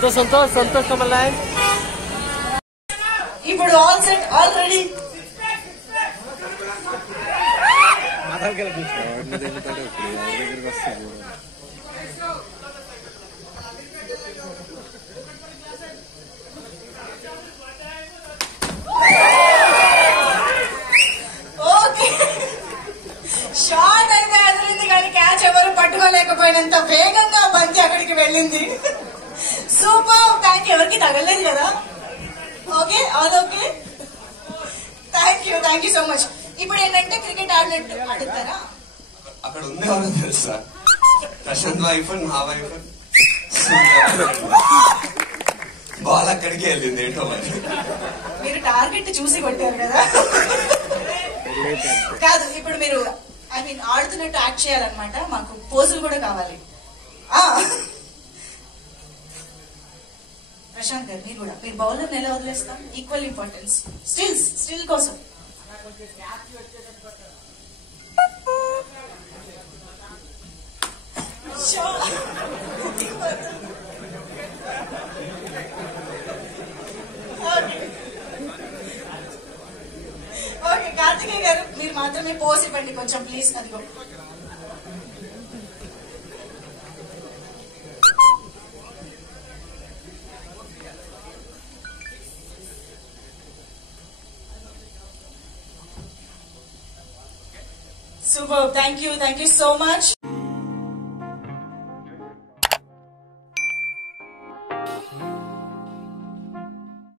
సంతోష్ సంతోష్ సంతోష్ కమలాయ్. ఇప్పుడు all set, all ready. Okay, shot అయితే అదిరింది కానీ క్యాచ్ ఎవరు పట్టుకోలేకపోయినంత వేగంగా బంతి అక్కడికి వెళ్ళింది. Super, thank you. ఎవరికి తగలేదు కదా? Okay, all okay. Thank you so much. ఇప్పుడు ఏంటంటే క్రికెట్ ఆడినట్టు ఆడుతారా? అక్కడ ఉండేవాళ్ళు తెలుసా, ప్రశాంత్ వైఫ్ నా వైఫ్ బాల్ అక్కడికి వెళ్ళింది ఏంటో మరి. మీరు టార్గెట్ చూసి కొట్టారు కదా. కాదు, ఇప్పుడు మీరు ఐ మీన్ ఆడుతున్నట్టు యాక్ట్ చేయాలన్నమాట. మాకు పోజులు కూడా కావాలి. ప్రశాంత్ గారు, మీరు కూడా మీరు బౌలర్ ఎలా వదిలేస్తాం? Equal importance. స్టిల్ కోసం ఓకే, కార్తికేయ గారు మీరు మాత్రమే పోజ్ ఇవ్వండి కొంచెం ప్లీజ్. అదిగో super. Thank you so much.